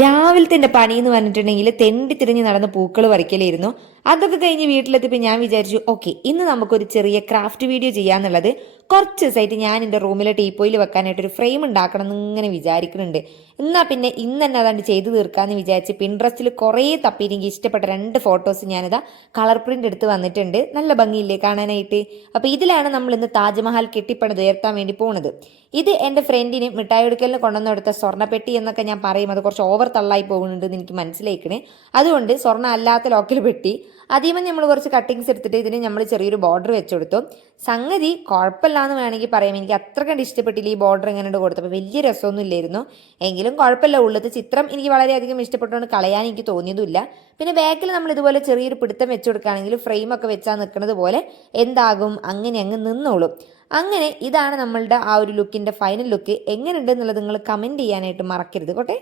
രാവിലത്തെ എൻ്റെ പണി എന്ന് പറഞ്ഞിട്ടുണ്ടെങ്കിൽ തെണ്ടി തിരിഞ്ഞ് നടന്ന് പൂക്കൾ പറിക്കലായിരുന്നു. അതൊക്കെ കഴിഞ്ഞ് വീട്ടിലെത്തിയപ്പോൾ ഞാൻ വിചാരിച്ചു ഓക്കെ ഇന്ന് നമുക്കൊരു ചെറിയ ക്രാഫ്റ്റ് വീഡിയോ ചെയ്യാന്നുള്ളത്. കുറച്ച് ദിവസമായിട്ട് ഞാൻ എൻ്റെ റൂമിലെ ടീപ്പോയിൽ വെക്കാനായിട്ടൊരു ഫ്രെയിം ഉണ്ടാക്കണം എന്നിങ്ങനെ വിചാരിക്കുന്നുണ്ട്. എന്നാൽ പിന്നെ ഇന്ന് തന്നെ അതാണ്ട് ചെയ്തു തീർക്കാമെന്ന് വിചാരിച്ച് പിൻട്രസ്റ്റിൽ കുറേ തപ്പിയിട്ട് എനിക്ക് ഇഷ്ടപ്പെട്ട 2 ഫോട്ടോസ് ഞാനിതാ കളർ പ്രിൻ്റ് എടുത്ത് വന്നിട്ടുണ്ട്. നല്ല ഭംഗിയില്ലേ കാണാനായിട്ട്. അപ്പോൾ ഇതിലാണ് നമ്മൾ ഇന്ന് താജ്മഹൽ കെട്ടിപ്പണിത് ഉയർത്താൻ വേണ്ടി പോകുന്നത്. ഇത് എൻ്റെ ഫ്രണ്ടിന് മിഠായി എടുക്കലിന് കൊണ്ടുവന്ന് കൊടുത്ത സ്വർണ്ണപ്പെട്ടി എന്നൊക്കെ ഞാൻ പറയും, അത് കുറച്ച് ഓവർ തള്ളായി പോകുന്നുണ്ടെന്ന് എനിക്ക് മനസ്സിലാക്കണേ. അതുകൊണ്ട് സ്വർണ്ണം അല്ലാത്ത ലോക്കൽ പെട്ടി ആദ്യമേ നമ്മൾ കുറച്ച് കട്ടിങ്സ് എടുത്തിട്ട് ഇതിന് നമ്മൾ ചെറിയൊരു ബോർഡർ വെച്ച് കൊടുത്തു. സംഗതി കുഴപ്പമില്ലാന്ന് വേണമെങ്കിൽ പറയാം. എനിക്ക് അത്ര കണ്ട് ഇഷ്ടപ്പെട്ടില്ല ഈ ബോർഡർ എങ്ങനെ കൊടുത്തപ്പോൾ, വലിയ രസമൊന്നും ഇല്ലായിരുന്നു. എങ്കിലും കുഴപ്പമില്ല, ഉള്ളത് ചിത്രം എനിക്ക് വളരെയധികം ഇഷ്ടപ്പെട്ടുകൊണ്ട് കളയാൻ എനിക്ക് തോന്നിയതുമില്ല. പിന്നെ ബാക്കിൽ നമ്മൾ ഇതുപോലെ ചെറിയൊരു പിടുത്തം വെച്ച് കൊടുക്കുകയാണെങ്കിൽ ഫ്രെയിമൊക്കെ വെച്ചാൽ നിൽക്കുന്നത് പോലെ എന്താകും, അങ്ങനെ അങ്ങ് നിന്നോളും. അങ്ങനെ ഇതാണ് നമ്മളുടെ ആ ഒരു ലുക്കിൻ്റെ ഫൈനൽ ലുക്ക്. എങ്ങനെയുണ്ട് എന്നുള്ളത് നിങ്ങൾ കമൻറ്റ് ചെയ്യാനായിട്ട് മറക്കരുത് കോട്ടെ.